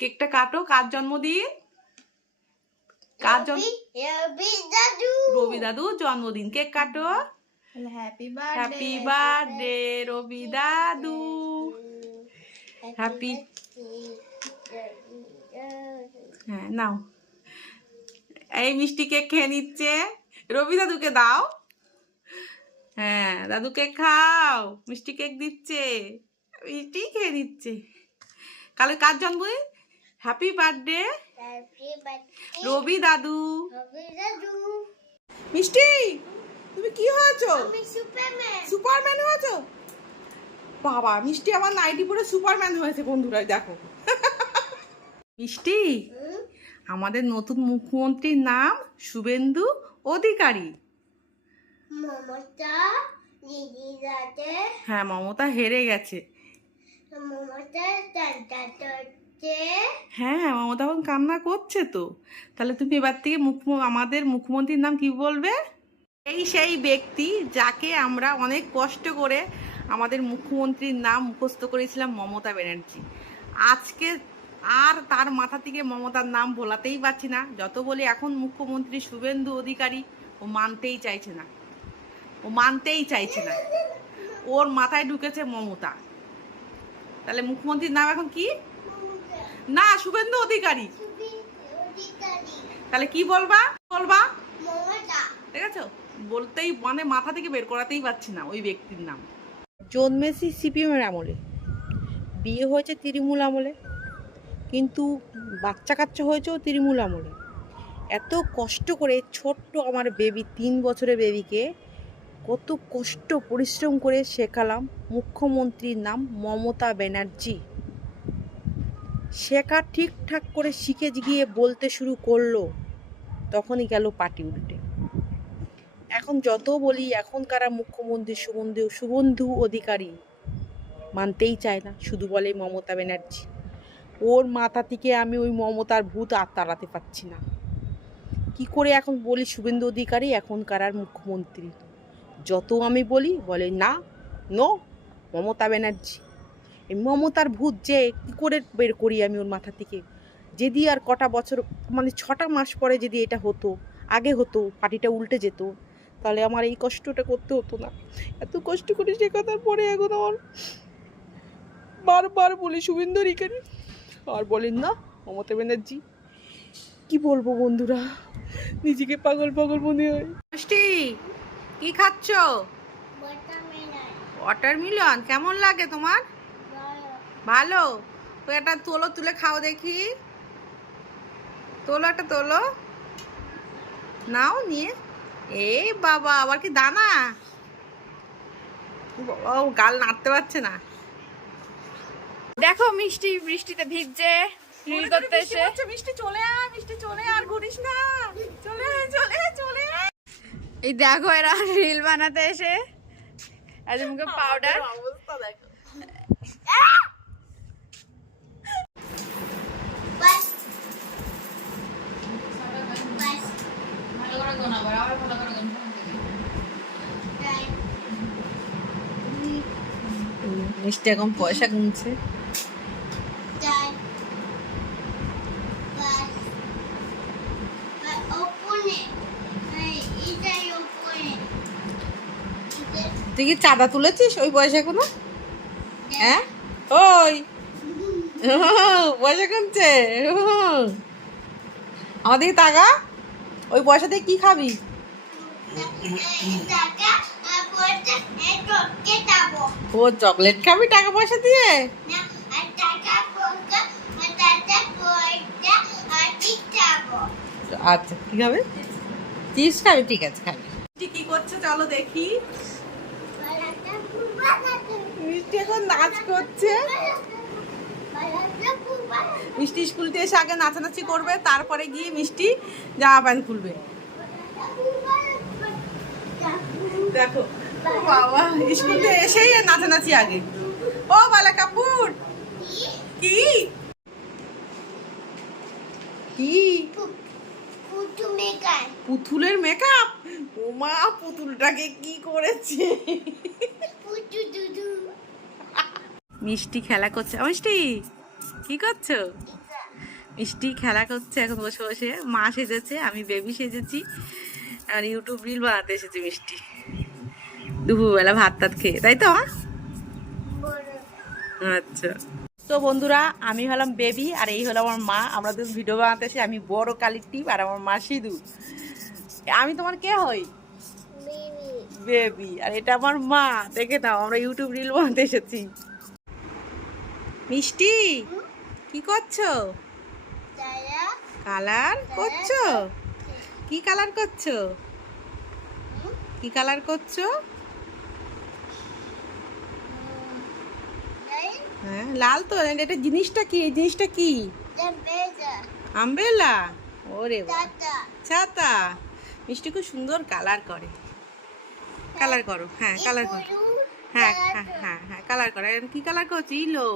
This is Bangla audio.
কেকটা কাটো। কার জন্মদিন? কার জন্ম? রবি দাদুর জন্মদিন। কেক কাটো। হ্যাপি হ্যাপি বার্থডে রবি দাদু। হ্যাপি। হ্যাঁ নাও। এই মিষ্টি কেক খেয়ে নিচ্ছে। রবি দাদুকে দাও। হ্যাঁ দাদুকে খাও। মিষ্টি কেক দিচ্ছে, মিষ্টি খেয়ে নিচ্ছে। কালে কার জন্মদিন? হ্যাপি বার্থডে রবি দাদু। মিষ্টি তুমি কি হয়েছো? সুপারম্যান হয়েছো? বাবা মিষ্টি আমার নাইটি পরে সুপারম্যান হয়েছে বন্ধুরা, দেখো। মিষ্টি, আমাদের নতুন মুখ্যমন্ত্রীর নাম শুভেন্দু অধিকারী। হ্যাঁ মমতা হেরে গেছে। হ্যাঁ মমতা এখন কান্না করছে তো। তাহলে তুমি এবার থেকে আমাদের মুখ্যমন্ত্রীর নাম কি বলবে? এই সেই ব্যক্তি যাকে আমরা অনেক কষ্ট করে আমাদের মুখ্যমন্ত্রীর নাম মুখস্থ করেছিলাম, মমতা ব্যানার্জি। আজকে আর তার মাথা থেকে মমতার নাম ভোলাতেই পারছি না। যত বলি এখন মুখ্যমন্ত্রী শুভেন্দু অধিকারী, ও মানতেই চাইছে না। ও মানতেই চাইছে না। ওর মাথায় ঢুকেছে মমতা। তাহলে মুখ্যমন্ত্রীর নাম এখন কি? না, শুভেন্দু অধিকারী। তাহলে কি বলবা? ঠিক আছে, বলতেই মানে মাথা থেকে বের করাতেই পারছি না ওই ব্যক্তির নাম। জন্মেছি সিপিএমের আমলে, বিয়ে হয়েছে তৃণমূল আমলে, কিন্তু বাচ্চা কাচ্চা হয়েছেও তৃণমূল আমলে। এত কষ্ট করে ছোট্ট আমার বেবি, 3 বছরের বেবিকে কত কষ্ট পরিশ্রম করে শেখালাম মুখ্যমন্ত্রীর নাম মমতা ব্যানার্জি। শেখা ঠিকঠাক করে শিখে গিয়ে বলতে শুরু করলো, তখনই গেল পাটি উল্টে। এখন যত বলি এখনকার মুখ্যমন্ত্রী শুভেন্দু অধিকারী মানতেই চায় না, শুধু বলে মমতা ব্যানার্জি। ওর মাথা থেকে আমি ওই মমতার ভূত আর তাড়াতে পারছি না। কি করে এখন বলি শুভেন্দু অধিকারী এখনকার মুখ্যমন্ত্রী? যত আমি বলি বলে না, নো মমতা ব্যানার্জি। এই মমতার ভূত যে কি করে বের করি আমি ওর মাথা থেকে? যদি আর কটা বছর, মানে 6টা মাস পরে যদি এটা হতো, আগে হতো, পার্টিটা উল্টে যেত, তাহলে আমার এই কষ্টটা করতে হতো না। এত কষ্ট করে শেখানোর পরে এখন আমার বারবার বলি শুভেন্দু অধিকারী, আর বলেন না মমতা ব্যানার্জি। কি বলবো বন্ধুরা, নিজেকে পাগল পাগল মনে হয়। মিষ্টি কি খাচ্ছ? ওয়াটারমেলন। কেমন লাগে তোমার? ভালো। তো এটা তোলো, তুলে খাও দেখি। তোলো, একটা তোলো, নাও নিয়ে। এই বাবা, আবার কি দানা? ও গাল নাড়তে পারছে না। দেখো মিষ্টি বৃষ্টিতে ভিজছে, রিল করতে এসে। মিষ্টি চলে আয়, মিষ্টি চলে আর ঘুরিস না। চলে আয়, চলে আয়, চলে আয়। এই দেখো এরা রিল বানাতে এসে আজ মুখে পাউডার। অবস্থা দেখো। মিষ্টি এখন পয়সা গুনছে। তুই কি চাঁদা তুলেছিস ওই পয়সা কোনো? হ্যাঁ ওই পয়সা গুনছে। আমাদের টাকা, ওই পয়সা দিয়ে কি খাবি? ও চকলেট খাবি টাকা পয়সা দিয়ে? আচ্ছা কি খাবে? চিপস খাবি? ঠিক আছে খাবি। কি করছে চলো দেখি। মিষ্টি এখন নাচ করছে। মিষ্টি স্কুল থেকে এসে আগে নাচানাচি করবে, তারপরে গিয়ে মিষ্টি জামা প্যান্ট খুলবে। দেখো বাবা, স্কুল থেকে এসেই নাচানাচি আগে। ও বালা কাপুর, কি কি পুতুলের মেকআপ? ওমা, পুতুলটাকে কি করেছে? মিষ্টি খেলা করছে। মিষ্টি কি করছো? মিষ্টি খেলা করছে এখন বসে বসে। মা সেজেছে, আমি বেবি সেজেছি, আর ইউটিউব রিল বানাতে এসেছি মিষ্টি দুপুরবেলা ভাত টাত খেয়ে, তাই তো মা? আচ্ছা। তো বন্ধুরা, আমি হলাম বেবি আর এই হলো আমার মা। আমরা দুজন ভিডিও বানাতে এসে, আমি বড় কালির টিপ আর আমার মা সিধু। আমি তোমার কে হই? বেবি। আর এটা আমার মা, দেখে নাও আমরা ইউটিউব রিল বানাতে এসেছি। মিষ্টি কি করছো? কালার করছো? কি কালার করছো? কি কালার করছো? হ্যাঁ লাল তো। এটা জিনিসটা কি? এই জিনিসটা কি? আমব্রেলা। ওরে বাবা, ছাতা। মিষ্টি খুব সুন্দর কালার করে। কালার করো, হ্যাঁ কালার করো, হ্যাঁ হ্যাঁ হ্যাঁ হ্যাঁ কালার করো। এখন কি কালার করছো? ইলো।